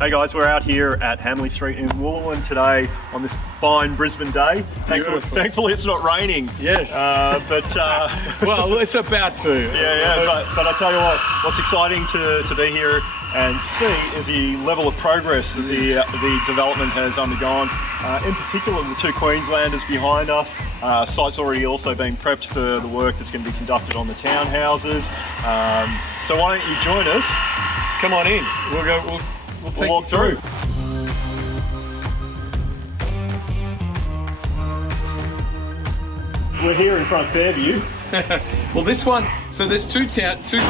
Hey guys, we're out here at Hamley Street in Wooloowin today on this fine Brisbane day. Thankfully it's not raining. Yes. Well, it's about to. But I tell you what, what's exciting to be here and see is the level of progress that the development has undergone. In particular, the two Queenslanders behind us. Site's already also been prepped for the work that's going to be conducted on the townhouses. So why don't you join us? Come on in. We'll walk through. We're here in front of Fairview. Well, this one, so there's two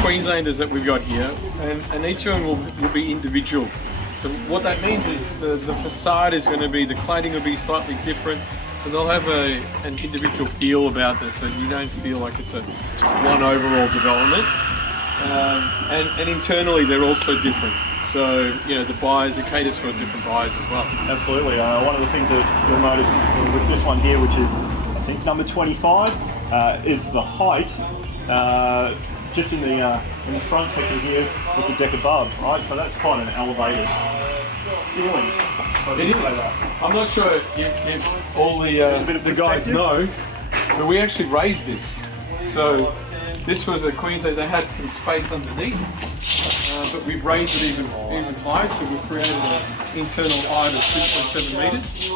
Queenslanders that we've got here, and each one will be individual. So what that means is the facade is going to be, the cladding will be slightly different, so they'll have an individual feel about this, so you don't feel like it's just one overall development. And internally they're also different. So, you know, the buyers, it caters for different buyers as well. Absolutely. One of the things that you'll notice with this one here, which is, I think, number 25, is the height, just in the front section here with the deck above, right? So that's quite an elevated ceiling. It is. I'm not sure if all the guys know, but we actually raised this. So this was a Queensland, they had some space underneath, but we've raised it even higher, so we've created an internal height of 6.7 metres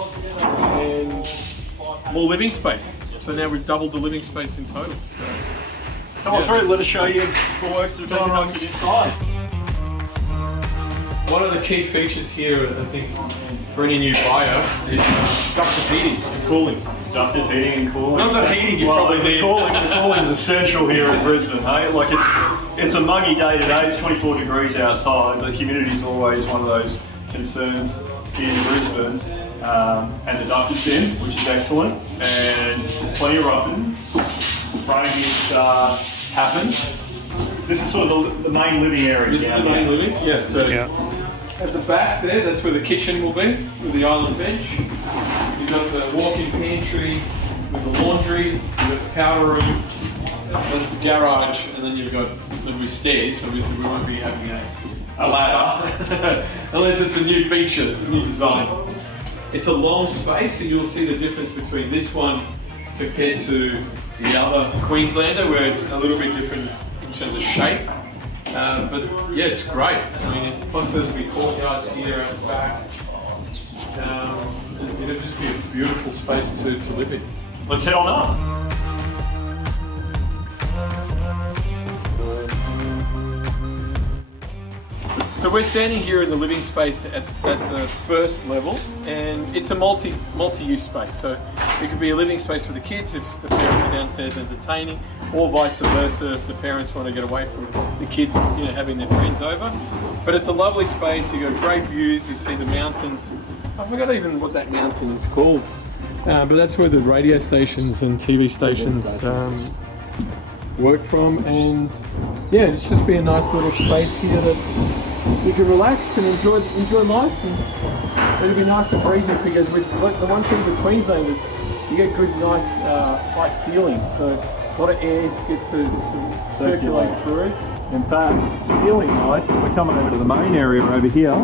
and more living space. So now we've doubled the living space in total. So, come on through, let us show you the works that have been conducted inside. One of the key features here, I think, for any new buyer is ducted heating and cooling. Ducted heating and cooling. Not that heating you probably need. The cooling is essential here in Brisbane, hey? Like it's a muggy day today, it's 24 degrees outside, but humidity is always one of those concerns here in Brisbane. And the duct is in, which is excellent, and plenty of rough-ins. Rain happens. This is sort of the main living area. This is the main living? Yes. So at the back there, that's where the kitchen will be, with the island bench. You've got the walk-in pantry with the laundry, you've got the powder room, that's the garage, and then you've got maybe stairs. Obviously we won't be having a ladder, unless it's a new feature, it's a new design. It's a long space, and you'll see the difference between this one compared to the other Queenslander, where it's a little bit different in terms of shape. But yeah, it's great. I mean, plus there's be courtyards here at the back. It'll just be a beautiful space to live in. Let's head on up. So we're standing here in the living space at the first level, and it's a multi-use space. So it could be a living space for the kids if the parents are downstairs entertaining, or vice versa if the parents want to get away from the kids, you know, having their friends over. But it's a lovely space. You've got great views. You see the mountains. I forgot even what that mountain is called, but that's where the radio stations and TV stations work from. And yeah, it's just be a nice little space here that you can relax and enjoy life, and it'll be nice and breezy, because the one thing with Queensland is you get good, nice height ceilings, so a lot of air gets to circulate through. In fact, ceiling heights, if we're coming over to the main area over here,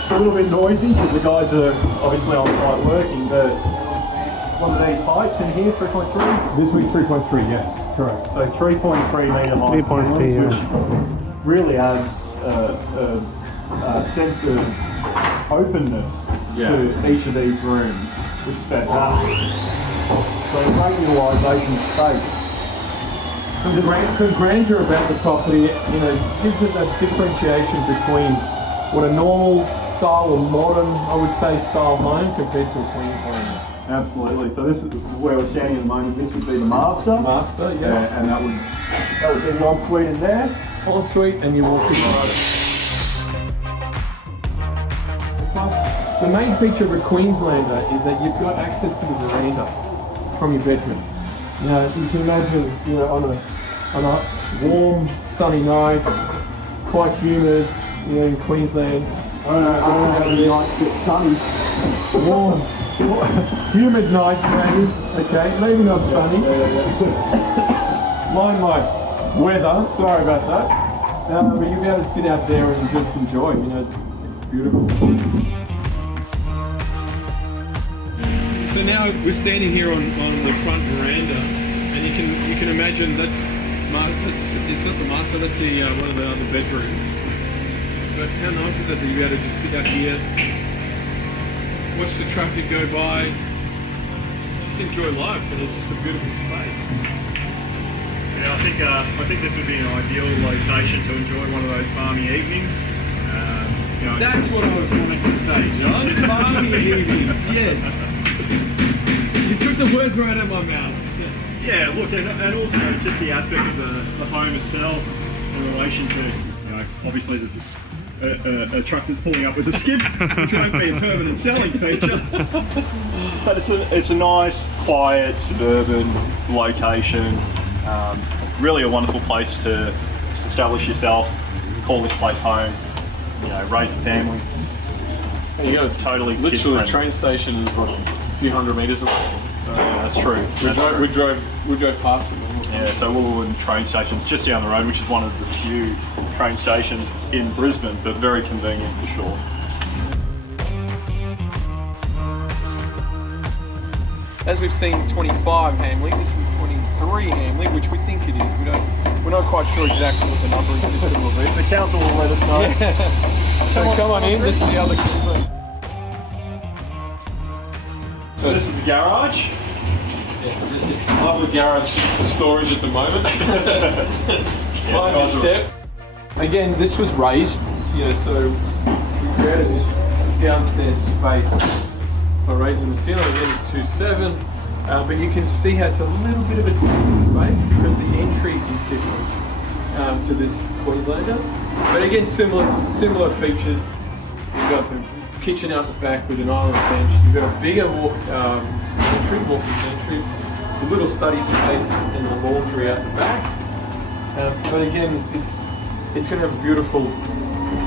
it's a little bit noisy because the guys are obviously on site working, but one of these heights in here, 3.3? This week's 3.3, yes, correct. So 3.3 metre height ceilings, which really adds a sense of openness to each of these rooms, which is fantastic. So great utilisation of space. Some grandeur about the property, you know, gives it that differentiation between what a normal style or modern, I would say, style home compared to a Queenslander. Absolutely. So this is where we're standing at the moment. This would be the master. Master, yes. And that would be the ensuite in there. Ensuite, and you walk in behind it. The main feature of a Queenslander is that you've got access to the veranda from your bedroom. Now, you can imagine, you know, on a warm, sunny night, quite humid, you know, in Queensland. I don't know how the nights get sunny. Warm. Humid nights maybe, okay, maybe not sunny. mind my weather, sorry about that. But you'll be able to sit out there and just enjoy, you know, it's beautiful. So now we're standing here on the front veranda, and you can imagine it's not the master, that's the one of the other bedrooms. But how nice is it that you'll be able to just sit out here, watch the traffic go by, just enjoy life, and it's just a beautiful space. Yeah, I think this would be an ideal location to enjoy one of those balmy evenings. You know, That's what I was wanting to say, John. Balmy evenings, yes. You took the words right out of my mouth. yeah, look, and also just the aspect of the home itself in relation to, you know, obviously there's this a truck that's pulling up with a skip, which won't be a permanent selling feature. But it's a nice, quiet, suburban location. Really a wonderful place to establish yourself, call this place home, you know, raise a family. You got Totally literally the kid-friendly. train station is what, a few hundred meters away. So Yeah, that's true. we drove past it. Yeah, so Wooloowin train station's just down the road, which is one of the few train stations in Brisbane, but very convenient for sure. As we've seen 25 Hamley, this is 23 Hamley, which we think it is. We're not quite sure exactly what the number is will be. The council will let us know. Yeah. So come on in, this is the other room. So this is the garage. It's a lovely garage for storage at the moment. Behind the step. Again, this was raised, you know, so we created this downstairs space by raising the ceiling. Again, it's 2.7, but you can see how it's a little bit of a different space because the entry is different to this Queenslander. But again, similar features. You've got the kitchen out the back with an island bench. You've got a bigger walking entry, a little study space and a laundry out the back. But again, it's going to have a beautiful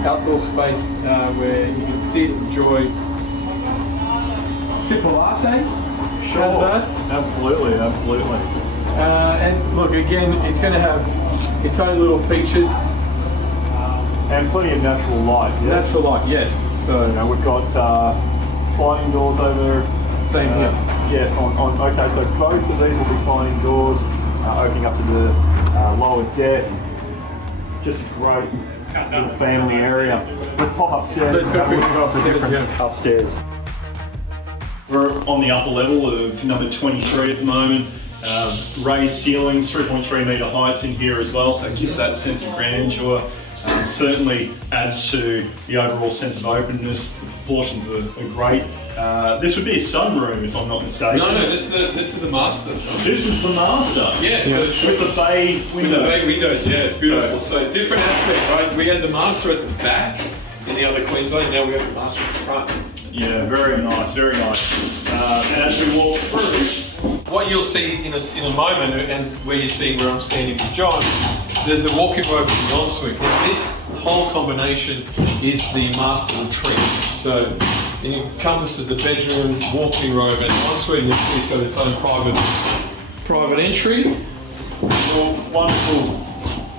outdoor space where you can sit, enjoy, sip a latte. Sure. How's that? Absolutely. And look, again, it's going to have its own little features. And plenty of natural light. Yes. That's the light, yes. So You know, we've got sliding doors over. Same here. Yes, okay, so both of these will be sliding doors, opening up to the lower deck. Just a great little family area. Let's pop upstairs. Let's go and have a quickly go look at the upstairs, difference upstairs. We're on the upper level of number 23 at the moment. Raised ceilings, 3.3 metre heights in here as well, so it gives that sense of grandeur. Certainly adds to the overall sense of openness. The proportions are great. This would be a sunroom, if I'm not mistaken. No, this is the master. This is the master. Yeah, so it's with the bay window. With the bay windows, yeah, it's beautiful. So different aspect, right? We had the master at the back in the other Queensland, now we have the master at the front. Yeah, very nice, very nice. And as we walk through, What you'll see in a moment, and where you're seeing where I'm standing with John, there's the walk-in robe and the ensuite. Now this whole combination is the master retreat. So it encompasses the bedroom, walk-in robe and ensuite, and it's got its own private entry. wonderful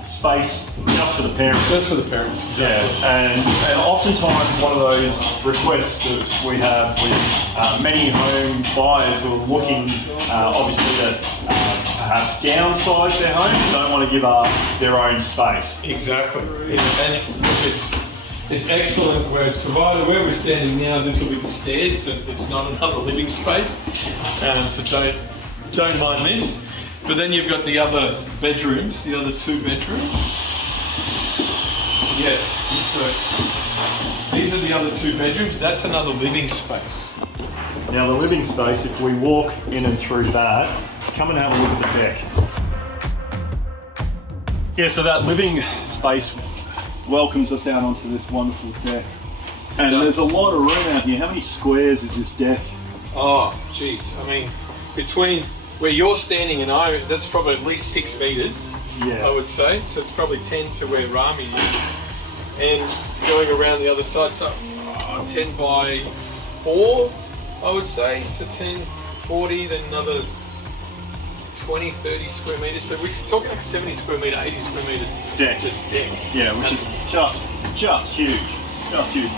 space just for the parents. Just for the parents, exactly. Yeah, and oftentimes one of those requests that we have with many home buyers who are looking obviously to perhaps downsize their home, don't want to give up their own space. Exactly. And it's excellent where it's provided. Where we're standing now, this will be the stairs, so it's not another living space. So don't mind this. But then you've got the other bedrooms, the other two bedrooms. Yes, so these are the other two bedrooms. That's another living space. Now the living space, if we walk in and through that, come and have a look at the deck. Yeah, so that living space welcomes us out onto this wonderful deck. And there's a lot of room out here. How many squares is this deck? Oh, geez. I mean, between where you're standing and that's probably at least 6 meters, Yeah. I would say. So it's probably 10 to where Rami is. And going around the other side, so 10 by 4, I would say. So 10, 40, then another 20, 30 square meters. So we're talking like 70 square meter, 80 square meter Deck. just deck. Yeah, which is just huge. Just huge.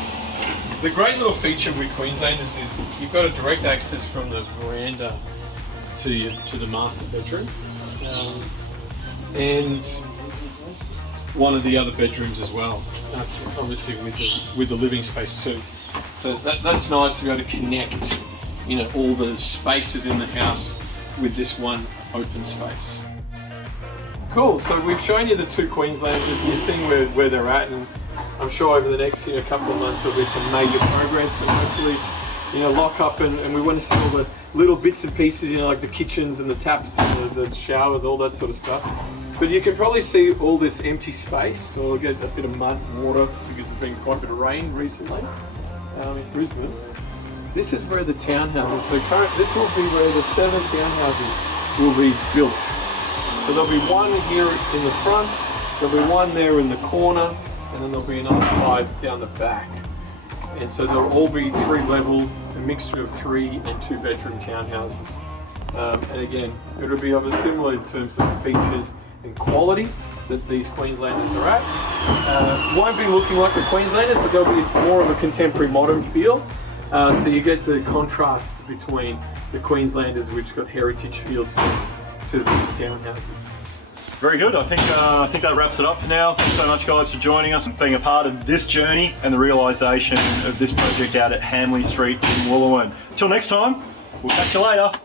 The great little feature with Queenslanders is you've got a direct access from the veranda to the master bedroom, and one of the other bedrooms as well. Obviously with the living space too. So that's nice to be able to connect, you know, all the spaces in the house with this one open space. Cool. So we've shown you the two Queenslanders. You're seeing where they're at, and I'm sure over the next couple of months there'll be some major progress, and hopefully lock up and we want to see all the little bits and pieces, like the kitchens and the taps and the showers, all that sort of stuff. But you can probably see all this empty space, so we'll get a bit of mud and water because there's been quite a bit of rain recently in Brisbane. This is where the townhouses, this will be where the 7 townhouses will be built. So there'll be one here in the front, there'll be one there in the corner, and then there'll be another 5 down the back. And so they'll all be 3 level, a mixture of 3 and 2 bedroom townhouses. And again, it'll be of a similar in terms of features and quality that these Queenslanders are at. Won't be looking like the Queenslanders, but there'll be more of a contemporary modern feel. So you get the contrasts between the Queenslanders, which got heritage feel to the townhouses. Very good. I think that wraps it up for now. Thanks so much, guys, for joining us and being a part of this journey and the realisation of this project out at Hamley Street in Wooloowin. Until next time, we'll catch you later.